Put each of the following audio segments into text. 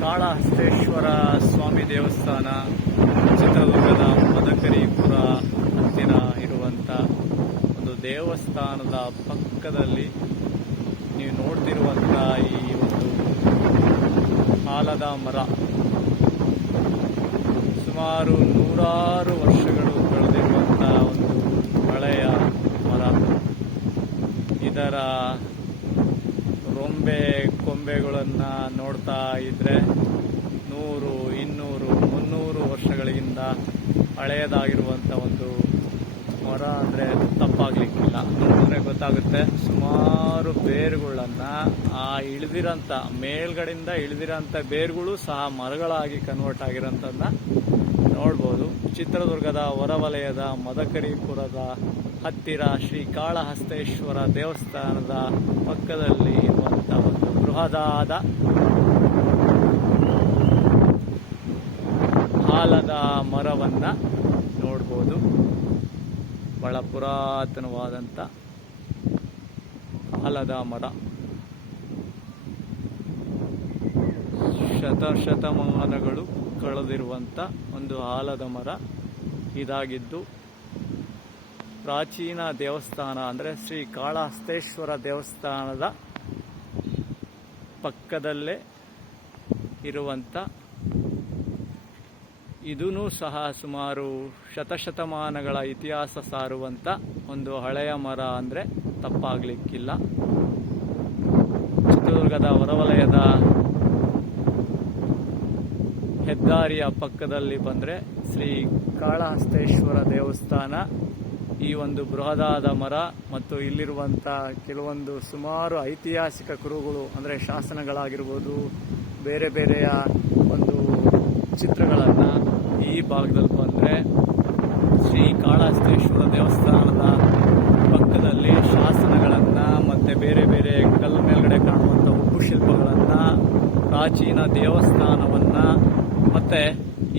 ಕಾಳಹಸ್ತೇಶ್ವರ ಸ್ವಾಮಿ ದೇವಸ್ಥಾನ ಚಿತ್ರದುರ್ಗದ ಮದಕರಿಪುರ ಹತ್ತಿರ ಇರುವಂಥ ಒಂದು ದೇವಸ್ಥಾನದ ಪಕ್ಕದಲ್ಲಿ ನೀವು ನೋಡ್ತಿರುವಂಥ ಈ ಒಂದು ಆಲದ ಮರ ಸುಮಾರು ನೂರಾರು ವರ್ಷಗಳು ಕಳೆದಿರುವಂಥ ಒಂದು ಹಳೆಯ ಮರ. ಇದರ ಕೊಂಬೆಗಳನ್ನು ನೋಡ್ತಾ ಇದ್ರೆ 100, 200, 300 ವರ್ಷಗಳಿಂದ ಹಳೆಯದಾಗಿರುವಂಥ ಒಂದು ಮರ ಅಂದರೆ ತಪ್ಪಾಗಲಿಕ್ಕಿಲ್ಲ. ನೋಡಿದ್ರೆ ಗೊತ್ತಾಗುತ್ತೆ. ಸುಮಾರು ಬೇರುಗಳನ್ನು ಮೇಲ್ಗಡೆಯಿಂದ ಇಳಿದಿರೋಂಥ ಬೇರುಗಳು ಸಹ ಮರಗಳಾಗಿ ಕನ್ವರ್ಟ್ ಆಗಿರೋಂಥದ್ದನ್ನ ನೋಡ್ಬೋದು. ಚಿತ್ರದುರ್ಗದ ಹೊರವಲಯದ ಮದಕರಿಪುರದ ಹತ್ತಿರ ಶ್ರೀ ಕಾಳಹಸ್ತೇಶ್ವರ ದೇವಸ್ಥಾನದ ಪಕ್ಕದಲ್ಲಿ ಇರುವಂಥ ಒಂದು ಬೃಹದಾದ ಆಲದ ಮರವನ್ನು ನೋಡ್ಬೋದು. ಬಹಳ ಪುರಾತನವಾದಂಥ ಆಲದ ಮರ, ಶತಮಾನಗಳು ಕಳೆದಿರುವಂಥ ಒಂದು ಆಲದ ಮರ ಇದಾಗಿದ್ದು, ಪ್ರಾಚೀನ ದೇವಸ್ಥಾನ ಅಂದರೆ ಶ್ರೀ ಕಾಳಹಸ್ತೇಶ್ವರ ದೇವಸ್ಥಾನದ ಪಕ್ಕದಲ್ಲೇ ಇರುವಂಥ, ಇದೂ ಸಹ ಸುಮಾರು ಶತಮಾನಗಳ ಇತಿಹಾಸ ಸಾರುವಂಥ ಒಂದು ಹಳೆಯ ಮರ ಅಂದರೆ ತಪ್ಪಾಗಲಿಕ್ಕಿಲ್ಲ. ಚಿತ್ರದುರ್ಗದ ಹೊರವಲಯದ ಹೆದ್ದಾರಿಯ ಪಕ್ಕದಲ್ಲಿ ಬಂದರೆ ಶ್ರೀ ಕಾಳಹಸ್ತೇಶ್ವರ ದೇವಸ್ಥಾನ, ಈ ಒಂದು ಬೃಹದಾದ ಮರ ಮತ್ತು ಇಲ್ಲಿರುವಂಥ ಕೆಲವೊಂದು ಸುಮಾರು ಐತಿಹಾಸಿಕ ಕುರುಹುಗಳು ಅಂದರೆ ಶಾಸನಗಳಾಗಿರ್ಬೋದು, ಬೇರೆ ಬೇರೆಯ ಒಂದು ಚಿತ್ರಗಳನ್ನು ಈ ಭಾಗದಲ್ಲಿ ಬಂದರೆ ಶ್ರೀ ಕಾಳಹಸ್ತೇಶ್ವರ ದೇವಸ್ಥಾನದ ಪಕ್ಕದಲ್ಲಿ ಶಾಸನಗಳನ್ನು ಮತ್ತು ಬೇರೆ ಬೇರೆ ಕಲ್ಲು ಮೇಲ್ಗಡೆ ಕಾಣುವಂಥ ಉಪ್ಪು ಶಿಲ್ಪಗಳನ್ನು, ಪ್ರಾಚೀನ ದೇವಸ್ಥಾನವನ್ನು ಮತ್ತು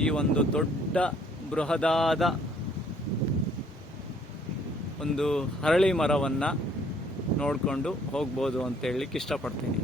ಈ ಒಂದು ದೊಡ್ಡ ಬೃಹದಾದ ಒಂದು ಹರಳಿ ಮರವನ್ನು ನೋಡಿಕೊಂಡು ಹೋಗ್ಬೋದು ಅಂತ ಹೇಳಲಿಕ್ಕೆ ಇಷ್ಟಪಡ್ತೀನಿ.